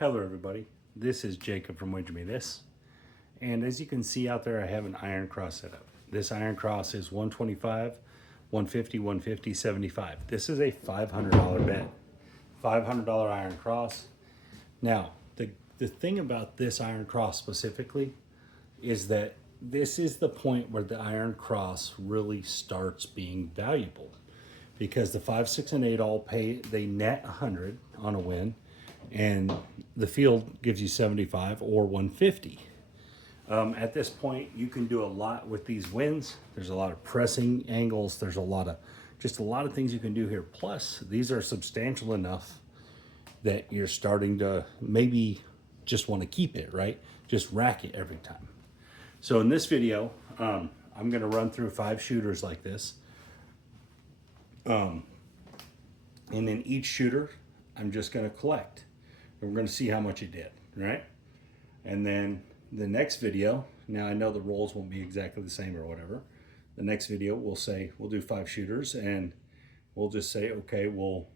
Hello everybody, this is Jacob from Wager Me This, and as you can see out there I have an iron cross set up. This iron cross is 125, 150, 150, 75. This is a $500 bet. $500 iron cross. Now the thing about this iron cross specifically is that this is the point where the iron cross really starts being valuable, because the 5, 6, and 8 all they net 100 on a win, and the field gives you 75 or 150. At this point, you can do a lot with these wins. There's a lot of pressing angles. There's a lot of things you can do here. Plus, these are substantial enough that you're starting to maybe just want to keep it, right? Just rack it every time. So in this video, I'm going to run through 5 shooters like this. And in each shooter, I'm just going to collect. And we're going to see how much it did, right? And then the next video, now I know the rolls won't be exactly the same or whatever. The next video, we'll do 5 shooters, and we'll just say, okay, we'll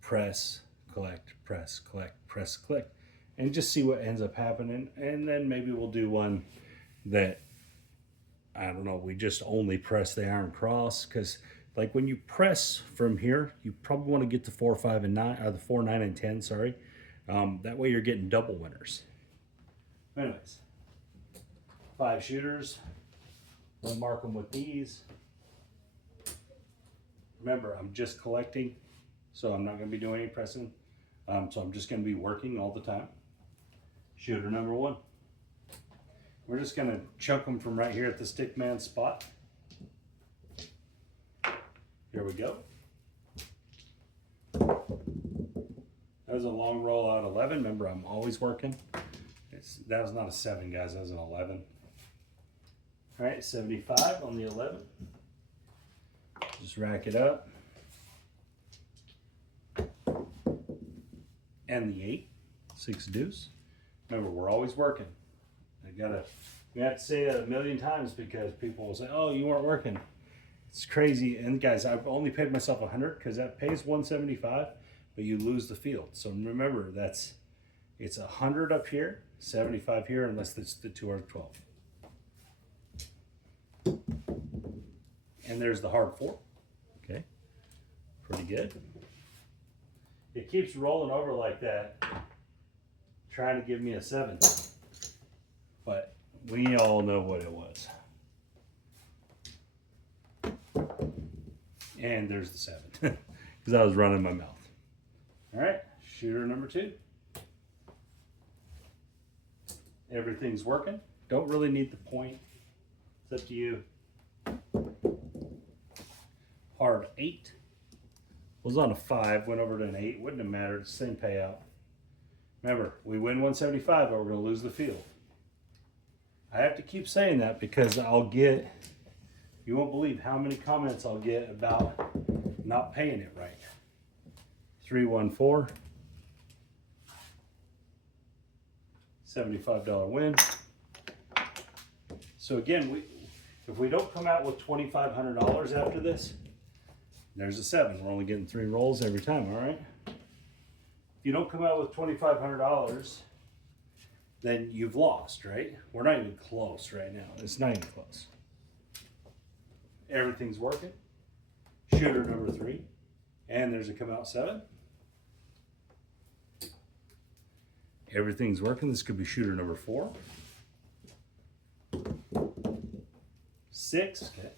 press, collect, press, collect, press, collect, and just see what ends up happening. And then maybe we'll do one that, I don't know, we just only press the iron cross, because like when you press from here, you probably want to get the 4, 5, and 9, or the 4, 9, and 10, sorry. That way you're getting double winners. Anyways, 5 shooters. We'll mark them with these. Remember, I'm just collecting, so I'm not going to be doing any pressing. So I'm just going to be working all the time. Shooter number 1. We're just going to chunk them from right here at the stick man spot. Here we go. That was a long roll out 11. Remember, I'm always working. That was not a 7, guys. That was an 11. All right, 75 on the 11. Just rack it up. And the 8, 6 deuce. Remember, we're always working. We have to say that a million times, because people will say, oh, you weren't working. It's crazy. And guys, I've only paid myself 100 because that pays 175, but you lose the field. So remember, it's 100 up here, 75 here, unless it's the 2 or 12. And there's the hard 4. Okay, pretty good. It keeps rolling over like that, trying to give me a 7. But we all know what it was. And there's the 7, because I was running my mouth. All right, shooter number 2. Everything's working. Don't really need the point. It's up to you. Hard 8. Was on a 5, went over to an 8. Wouldn't have mattered. Same payout. Remember, we win 175, but we're going to lose the field. I have to keep saying that because you won't believe how many comments I'll get about not paying it right. 314. $75 win. So again, if we don't come out with $2,500 after this, there's a 7. We're only getting 3 rolls every time, all right? If you don't come out with $2,500, then you've lost, right? We're not even close right now. It's not even close. Everything's working. Shooter number 3. And there's a come out 7. Everything's working. This could be shooter number 4. 6. Okay.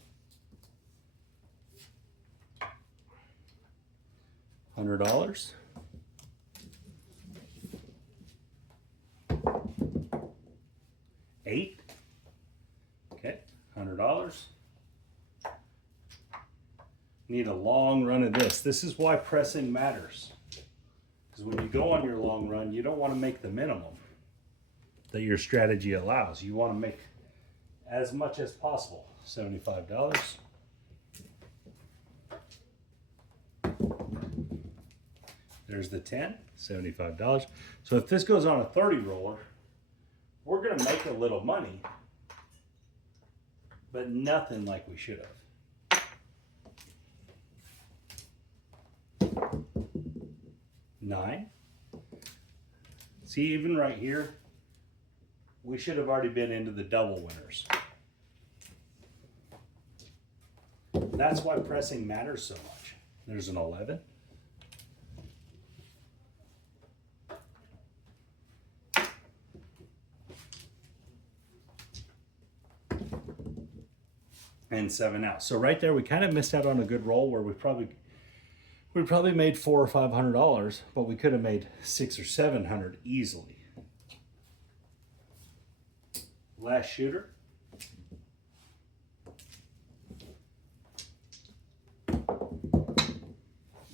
$100. $8. Okay. $100. Need a long run of this. This is why pressing matters. Because when you go on your long run, you don't want to make the minimum that your strategy allows. You want to make as much as possible. $75. There's the 10, $75. So if this goes on a 30 roller, we're going to make a little money, but nothing like we should have. 9. See, even right here, we should have already been into the double winners. That's why pressing matters so much. There's an 11. And 7 out. So right there, we kind of missed out on a good roll where we probably made $400 or $500, but we could have made $600 or $700 easily. Last shooter.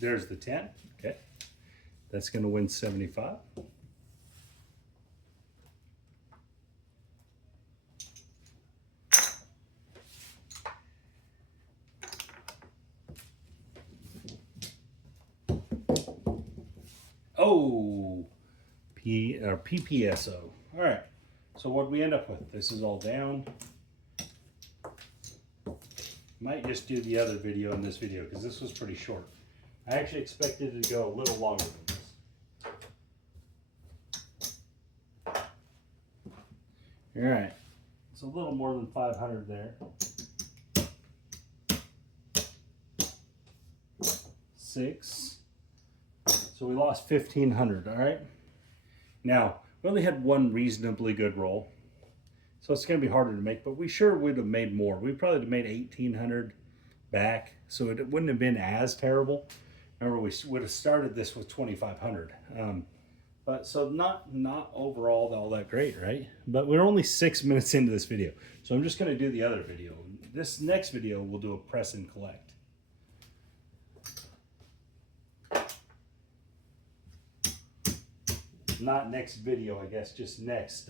There's the 10. Okay, that's going to win 75. Oh, PPSO. All right. So what we end up with? This is all down. Might just do the other video in this video because this was pretty short. I actually expected it to go a little longer than this. All right. It's a little more than 500 there. 6. So we lost 1,500, all right? Now, we only had one reasonably good roll, so it's gonna be harder to make, but we sure would have made more. We probably would have made 1,800 back, so it wouldn't have been as terrible. Remember, we would have started this with 2,500. But so not overall all that great, right? But we're only 6 minutes into this video, so I'm just gonna do the other video. This next video, we'll do a press and collect. Not next video, I guess, just next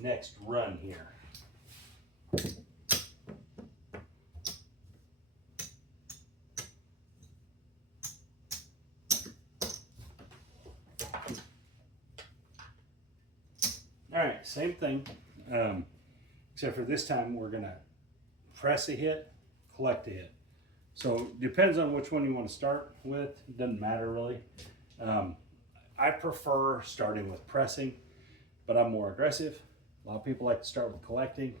next run here. All right, same thing, except for this time we're gonna press a hit, collect a hit. So depends on which one you want to start with. It doesn't matter really. I prefer starting with pressing, but I'm more aggressive. A lot of people like to start with collecting.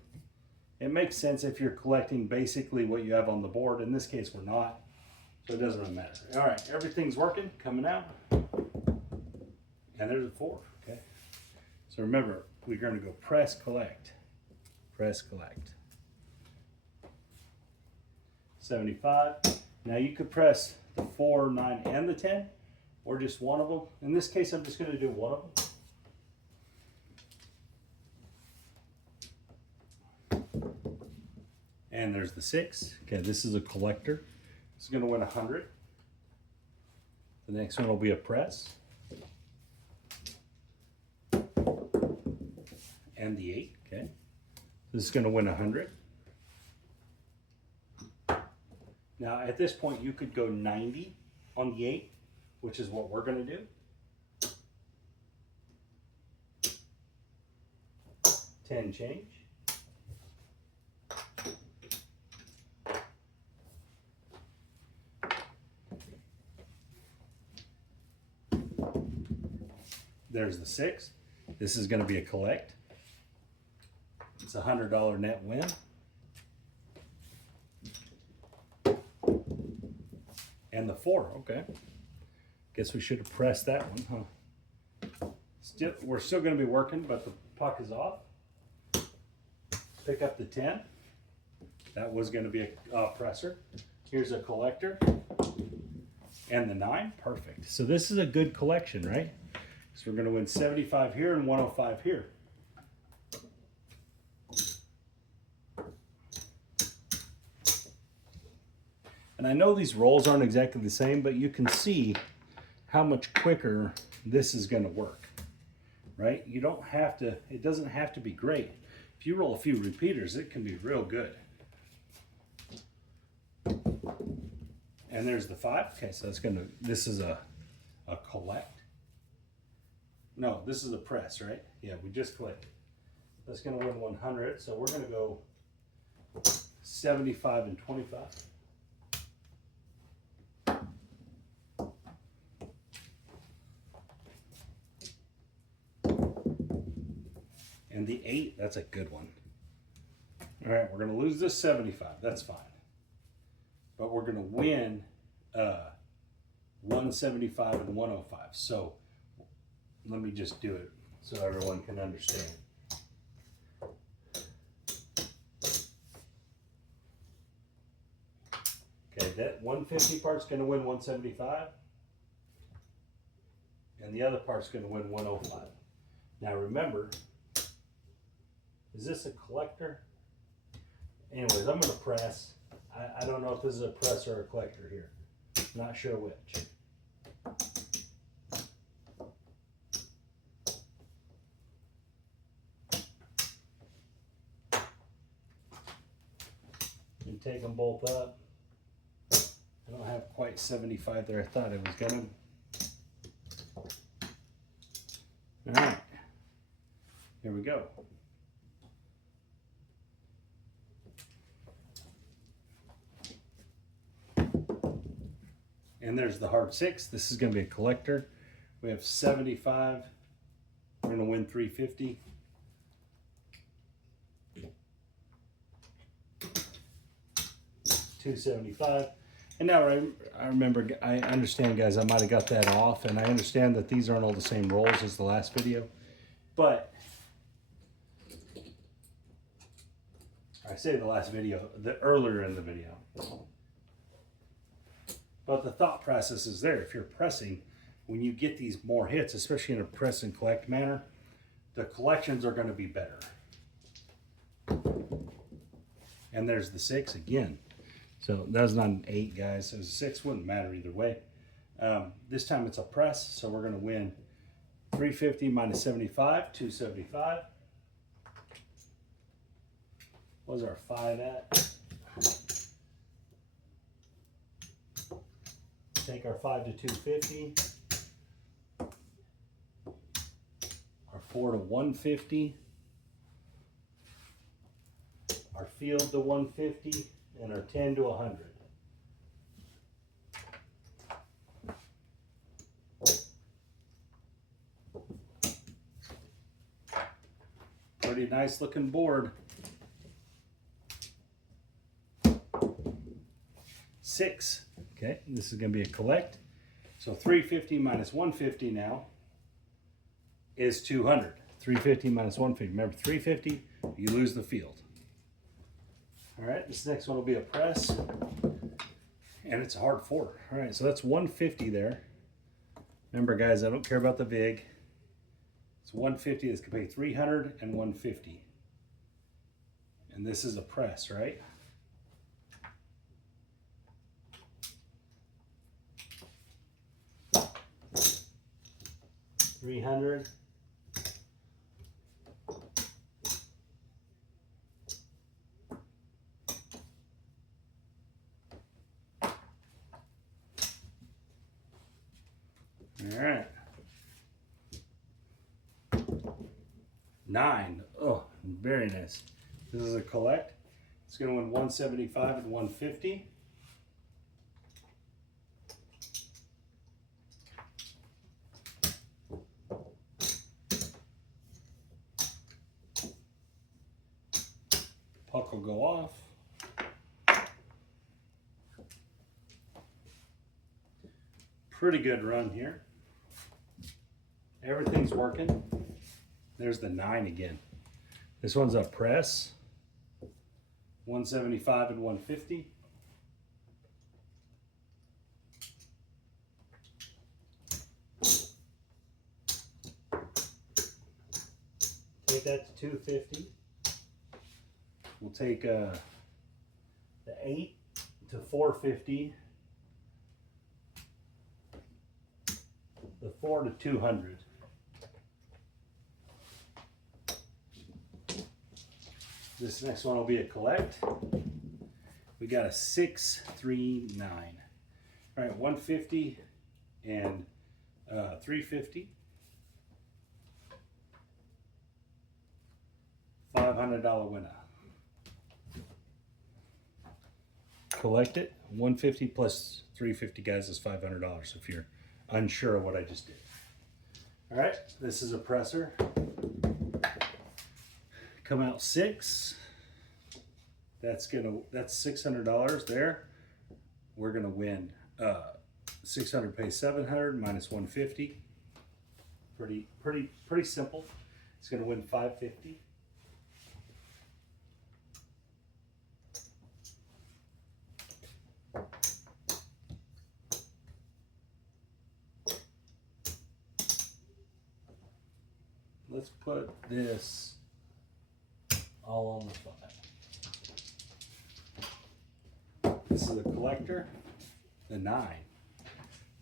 It makes sense if you're collecting basically what you have on the board. In this case, we're not, so it doesn't really matter. All right, everything's working, coming out. And there's a 4, okay? So remember, we're gonna go press, collect, press, collect. 75. Now you could press the 4, 9, and the 10, or just one of them. In this case, I'm just going to do one of them. And there's the 6. Okay, this is a collector. This is going to win 100. The next one will be a press. And the 8. Okay, this is going to win 100. Now, at this point, you could go 90 on the 8, which is what we're going to do. 10 change. There's the 6. This is going to be a collect. It's a $100 net win. And the 4, okay. Guess we should have pressed that one, huh? We're still going to be working, but the puck is off. Pick up the 10. That was going to be a presser. Here's a collector. And the 9, perfect. So this is a good collection, right? So we're going to win 75 here and 105 here. And I know these rolls aren't exactly the same, but you can see how much quicker this is going to work, right? You don't have to, it doesn't have to be great. If you roll a few repeaters, it can be real good. And there's the 5. Okay, so that's gonna, this is a collect. No, this is a press, right? Yeah, we just clicked. That's gonna win 100, so we're gonna go 75 and 25. And the 8, that's a good one. All right, we're going to lose this 75. That's fine. But we're going to win 175 and 105. So let me just do it so everyone can understand. Okay, that 150 part's going to win 175. And the other part's going to win 105. Now remember, is this a collector? Anyways, I'm going to press. I don't know if this is a press or a collector here. Not sure which. And take them both up. I don't have quite 75 there. I thought it was going to. All right. Here we go. And there's the hard 6. This is going to be a collector. We have 75. We're going to win 350. $275. And now I remember, I understand, guys, I might have got that off, and I understand that these aren't all the same rolls as the last video, but I say the last video, the earlier in the video. But the thought process is there. If you're pressing, when you get these more hits, especially in a press and collect manner, the collections are going to be better. And there's the 6 again. So that's not an 8, guys. So a 6 wouldn't matter either way. This time it's a press, so we're going to win 350 minus 75, 275. What's our 5 at? Take our 5 to 250. Our 4 to 150. Our field to 150. And our 10 to 100. Pretty nice looking board. 6. Okay, this is going to be a collect. So 350 minus 150 now is 200. 350 minus 150. Remember, 350, you lose the field. All right, this next one will be a press, and it's a hard 4. All right, so that's 150 there. Remember, guys, I don't care about the VIG. It's 150. This could pay 300 and 150. And this is a press, right? $300. All right. 9. Oh, very nice. This is a collect. It's going to win 175 and 150. Puck will go off. Pretty good run here. Everything's working. There's the 9 again. This one's a press. 175 and 150. Take that to 250. We'll take the 8 to 450. The 4 to 200. This next one will be a collect. We got a 639. All right, 150 and 350. $500 winner. Collect it. 150 plus 350, guys, is $500 if you're unsure of what I just did. All right, this is a presser. come out 6. That's $600 there. We're gonna win 600 pay 700 minus 150. Pretty simple. It's gonna win 550. Let's put this all on the 5. This is a collector, the 9.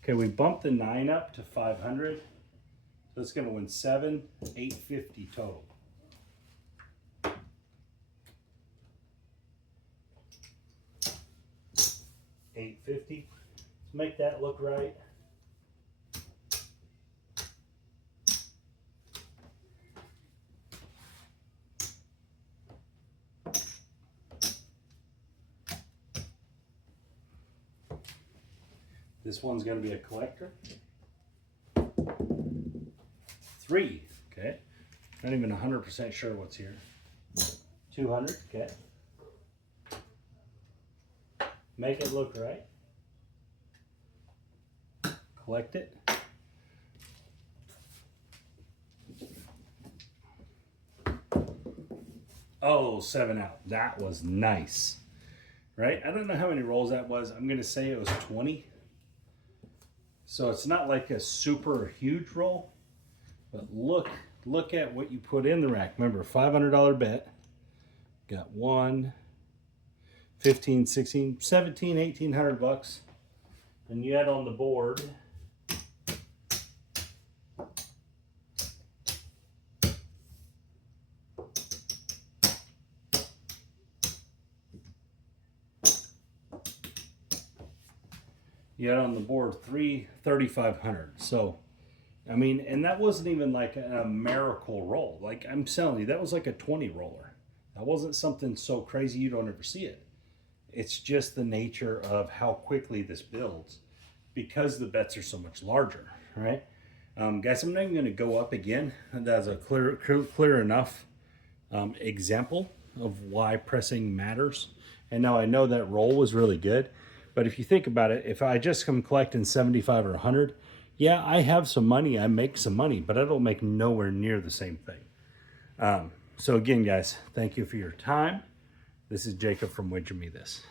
Okay, we bumped the 9 up to 500. So it's gonna win 7, 850 total. $850. Let's make that look right. This one's going to be a collector. 3, okay. Not even 100% sure what's here. 200, okay. Make it look right. Collect it. Oh, 7 out. That was nice. Right? I don't know how many rolls that was. I'm going to say it was 20. So it's not like a super huge roll, but look at what you put in the rack. Remember, $500 bet. Got 1, 15, 16, 17, 1800 bucks. And you add on the board. You had on the board 3,500. So, I mean, and that wasn't even like a miracle roll. Like I'm telling you, that was like a 20 roller. That wasn't something so crazy you don't ever see it. It's just the nature of how quickly this builds because the bets are so much larger, right? Guys, I'm not even going to go up again. That's a clear enough example of why pressing matters. And now I know that roll was really good. But if you think about it, if I just come collecting 75 or 100, yeah, I have some money, I make some money, but I don't make nowhere near the same thing. So again, guys, thank you for your time. This is Jacob from Wager Me This.